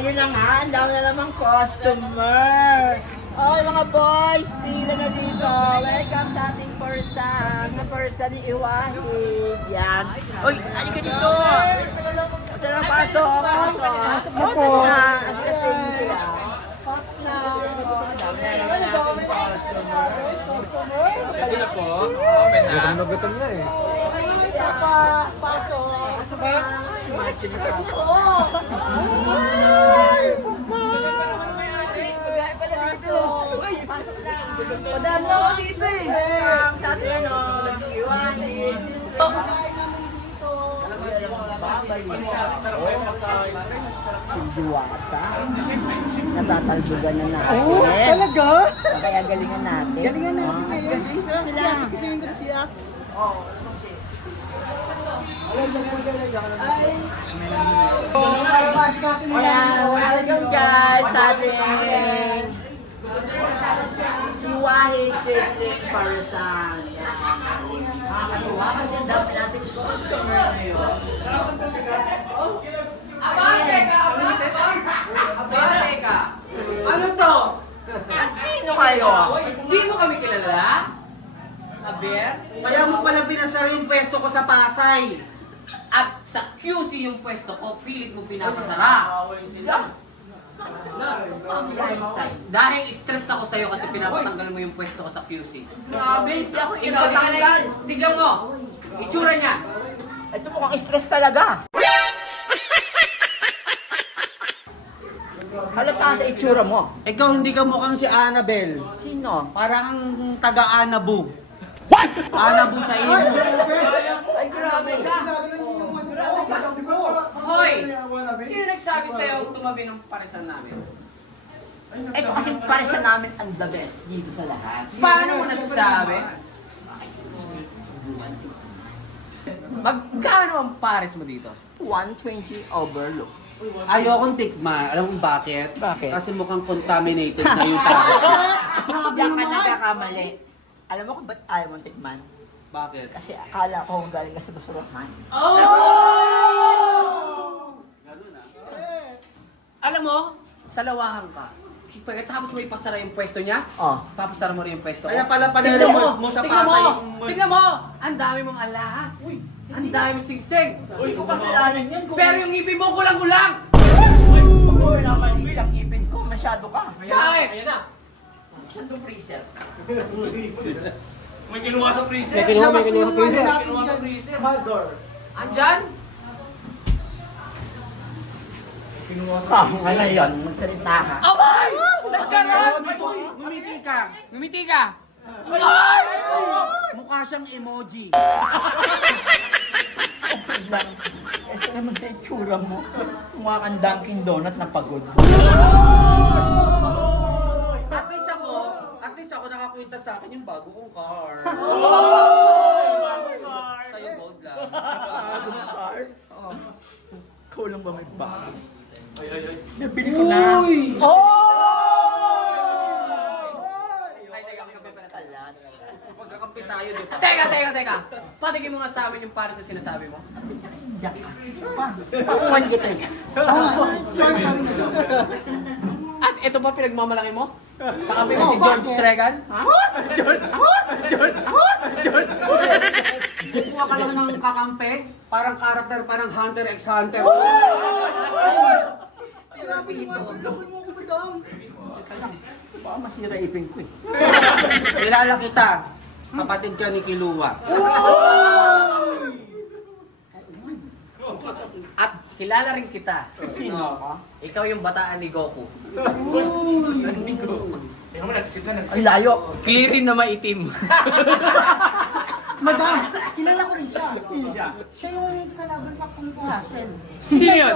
Ayun na nga, ang dami na namang customer. Oh, mga boys, pila na dito. Welcome sa ating person ni Iwahid. Yan. Uy, halika dito. Ito na, pasok. Pasok na po. Pasok lang. Dami na naman nating customer. Ready na po? Open na. Gutom nga eh. Pasok. Ito ba? Macho nito. Pasok na. Padaan mo ako dito eh. Welcome sa ating Iwahid. Si Diwata. Natatalbugan na natin. Oh, talaga? Kaya galingan natin. Galingan natin ngayon. Sila. Kasi siya. Welcome guys sa ating Iwahid Sizzling Parasan. Nakakatuwa kasi ang dami natin customer ngayon. Abante ka! Ano to? At sino kayo? Di mo kami kilala? Aber? Kaya mo pala pinasara yung pwesto ko sa Pasay. At sa QC yung pwesto ko, pilit mo pinapasara. Dahil stress ako sa'yo kasi pinapatanggal mo yung pwesto ko sa QC. Grabe, hindi ako Ikaw, ipatanggal. tignan mo. Itsura niya. Ito mukhang stress talaga. Halata sa itsura mo. Ikaw hindi ka mukhang si Annabel. Sino? Parang taga-Anabu. What? Anabu sa iyo. Ay, grabe ka. Hoy! Sino nagsabi sa'yo tumabi ng parisan namin? Eh, kasi para sa namin ang the best dito sa lahat. Paano mo nasasabi? Magkano ang pares mo dito? 120 overlook. Ayokong tikman. Alam mo bakit? Bakit? Kasi mukhang contaminated na yung tagas. Diyan ka nagkakamali. Alam mo kung ba't ayaw mong tikman? Bakit? Kasi akala ko kung galing ka sa basurohan. Alam mo, salawahan ka. Pagkatapos mo ipasara yung pwesto niya, Oh. papasara mo rin yung pwesto ko. Kaya pala Tignan panareport mo sa tignan Pasay. Tignan mo! Ang dami mong alahas. Ang dami mong sigsig. Uy, kung kasalanan yan, kung Pero yung ngipin mo kulang-kulang. wala maliit ang ipin ko, masyado ka. Bakit? Saan itong freezer? May kinuha sa freezer. May kinuha sa freezer. Kinuha sa freezer. Andyan? Kinuha sa Ah, freezer. ano yun? Magsalita ka. Abay! Nagkaroon! Ngumiti ka. Ngumiti ka. Mukha siyang emoji. Okay lang. Kasi naman sa itsura mo, mukha kang Dunkin' Donut na pagod. At least ako nakakwenta sa akin yung bago kong car. Sa'yo gold lang. Bagong car? Oh. Ikaw lang ba may bago? Nabili ko na. Ay, teka, may kape pala tayo. Kalat. Pagkakampi tayo, di ba? Teka. Patigin mo nga sa amin yung pares na sinasabi mo. Diyan ka. Pakuhan kita niya. At ito pa pinagmamalaki mo? Kakampi mo si George Stregan? Kuha ka lang ng kakampi, parang karakter pa ng Hunter x Hunter. Grabe ito. Baka masira ipin ko eh. Kilala kita, kapatid ka ni Kilua. At kilala rin kita. Sino ka? Ikaw yung bataan ni Goku. Tingnan mo, nag-isip na, Ang layo. Clearin na maitim. Madam, kilala ko rin siya. Sino siya? Siya yung kalaban sa Kung Fu Hustle. Sino yun?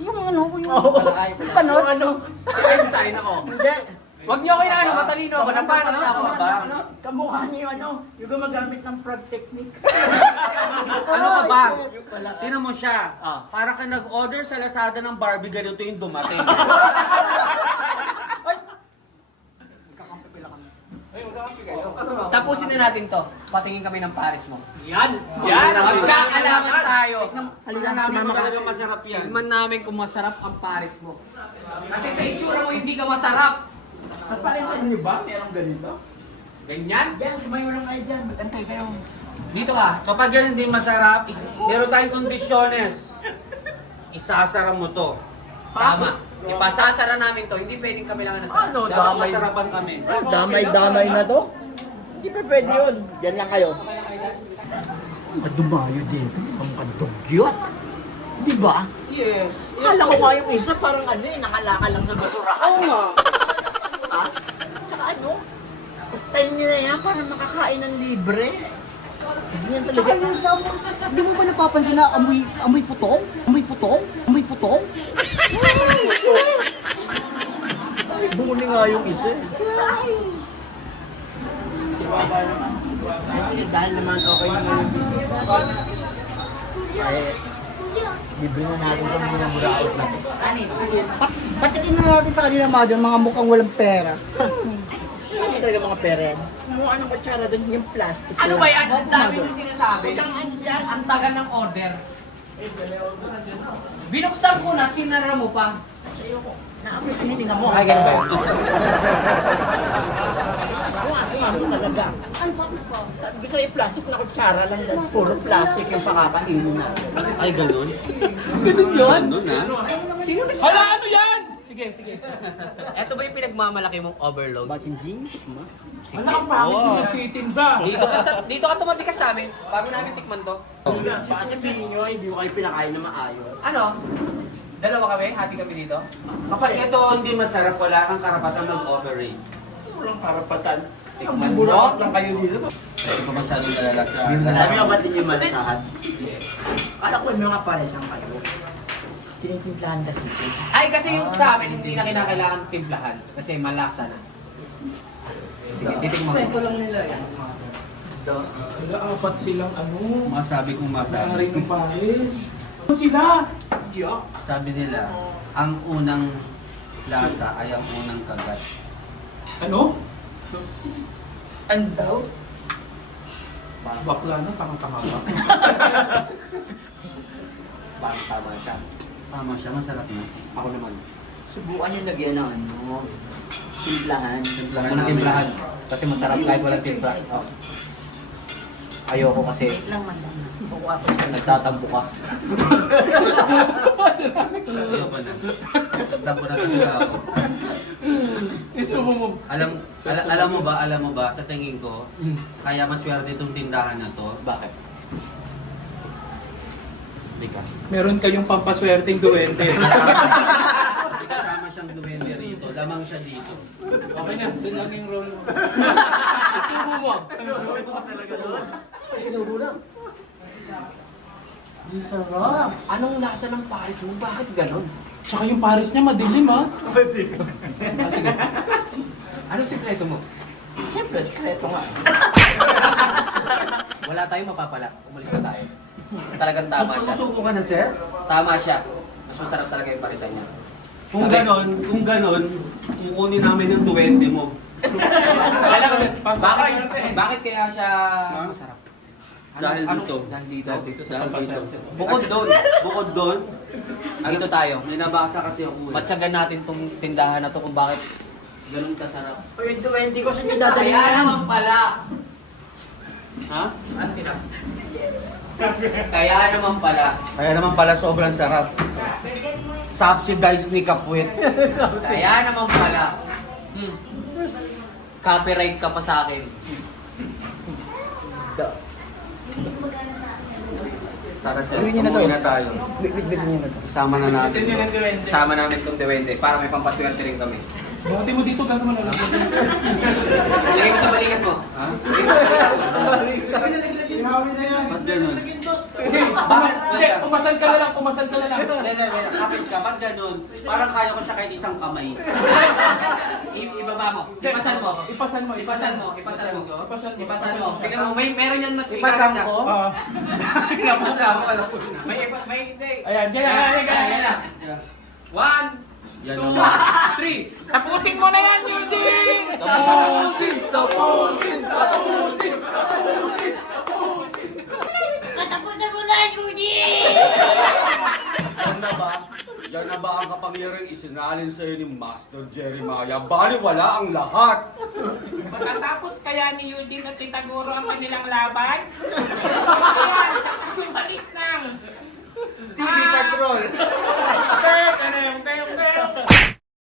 Yung ano, yung... Paano? Ano? Si Einstein ako. Hindi. Huwag niyo ako inaano, matalino ako. Napanat na ako. Kamukha niyo yung ano, yung gumagamit ng frog technique. Ano ka ba? Tinan mo siya. Ah. Para ka nag-order sa Lazada ng Barbie, ganito yung dumating. Ay, magkakampi kayo. Tapusin na natin to. Patingin kami ng pares mo. Yan! Yan! Mas kakalaman tayo. Halika, Namin sumama mo ka. talagang masarap yan. Tignan namin kung masarap ang pares mo. Kasi sa itsura mo hindi ka masarap. Kapalisan niyo ba? Merong ganito? Ganyan? Diyan, sumayo lang kayo dyan. Magantay kayo. Dito ka. Kapag yan hindi masarap, meron tayong kondisyones. Isasara mo to. Tama. Ipasasara namin to. Hindi pwedeng kami lang nasara. Ano? Dapat Damay. masarapan kami. Damay-damay na to? Hindi pa pwede yun. Diyan lang kayo. Dumayo dito. Ang kadugyot. Di ba? Yes. Akala ko nga yung isa parang ano eh, nakalaka lang sa basurahan. Oo nga. Ha? Tsaka ano? Style nila yan, parang makakain ng libre. Hindi yan talaga. Tsaka yung sa, hindi mo ba napapansin na amoy putong? Amoy putong? Amoy putong? Bumuli nga yung isa eh. Dahil naman okay naman yung bisita. Libre na natin kung hindi na muraot na to. Patikin na natin sa kanila mother, mga mukhang walang pera. Hindi talaga mga pera yan. Mukha ng kutsara doon, yung plastic. Ano ba yan? Ang dami mong sinasabi. Ang andyan. Ang tagal ng order. Binuksan ko na, sinara mo pa. Nakapit, tinitingnan mo. Ay, ganun ba yun? Mukha, sumama talaga. Gusto yung plastic na kutsara lang dyan. Puro plastic yung pakakainin na. Ay, ganun? Ganun yun? Ganun, ha? Sino nagsabi? Hala, ano yan? Sige, sige. Ito ba yung pinagmamalaki mong overload? Ba't hindi? Ma? Sige. Hala, ang pangit yung nagtitinda. Dito ka tumabi ka sa amin, bago namin tikman to. Baka sabihin nyo, hindi ko kayo pinakain na maayos. Ano? Dalawa kami? Hati kami dito? Kapag ito hindi masarap, wala kang karapatan mag-operate. Walang karapatan. Tikman mo. Burakot lang kayo dito. Hindi ko masyadong nalalasa. Sabi nga ba't hindi malasahan? Kala ko yung mga paresang kayo. Tinitimplahan kasi ito. Ay, kasi yung sa amin, hindi na kinakailangan timplahan. Kasi malasa na. Sige, titikman mo. Ito lang nila yan. Wala, apat silang ano. Masabi kong Sari masabi. ng Paris. Ano sila? Yuck. Sabi nila, ang unang lasa ay ang unang kagat. Ano? Ano daw? Bakla na, tanga-tanga ka. Parang tama siya. Tama siya, masarap na. Ako naman. Subukan yung lagyan ng ano. Timplahan. Timplahan Ako na namin. timplahan. Kasi masarap kahit walang timpla. Oh. Ayoko kasi nagtatampo ka. Ayoko na. Tagtampo na talaga ako. Isubo mo. Alam mo ba, sa tingin ko, kaya maswerte itong tindahan na to. Bakit? Hindi ka. Meron kayong pampaswerteng duwende. Hindi kasama siyang duwende rito, lamang siya dito. Okay na, doon lang yung roll mo. Isubo mo. Sinuro lang. Ang sarap. Anong lasa ng Paris mo? Bakit ganon? Tsaka yung Paris niya madilim ha. Ah, sige. Anong sikreto mo? Siyempre, sikreto nga. Wala tayong mapapala. Umalis na tayo. Talagang tama siya. Susuko ka na, Ses? Tama siya. Mas masarap talaga yung parisan niya. Kung ganon, kukunin namin yung duwende mo. Bakit kaya siya masarap? Dahil dito. Dahil dito. Dito sa pampaswerte. Bukod doon, Dito tayo. may nabasa kasi ako eh. Matyagan natin tong tindahan na to kung bakit ganun kasarap. O yung 20 ko sa inyo dadalhin Kaya yan. naman pala. Ha? Ano sila? Kaya naman pala. Kaya naman pala sobrang sarap. Subsidized ni Kapwet. Kaya naman pala. Copyright ka pa sa akin. Tara, Ses, Uwi niyo na to. umuwi na tayo. Bit-bitin niyo na to. Kasama na natin. Kasama namin itong Dewende para may pampaswerte rin kami. Buti mo dito, gagawin mo na lang. Lagay mo sa balikat mo. Ha? Hindi, Ba't ganun? hindi, pumasan ka na lang, pumasan ka na lang. Hindi, kapit ka. Ba't ganun? Parang kaya ko siya kahit isang kamay. Ibaba mo. Ipasan mo. Ipasan mo. Ipasan mo. Ipasan mo. Ipasan mo. Ipasan mo. Tingnan mo, meron yan mas Ipasang na. ko? Ah. Ipasang ko, alam ko na. May hindi. Ayan, ganyan. One, Yan two, o. 3. Tapusin mo na yan, Eugene! Katapusan mo na, Eugene! Yan na ba ang kapangyarang isinalin sa iyo ni Master Jeremiah? Baliwala ang lahat! Matatapos kaya ni Eugene at Tita Guro ang kanilang laban? Kaya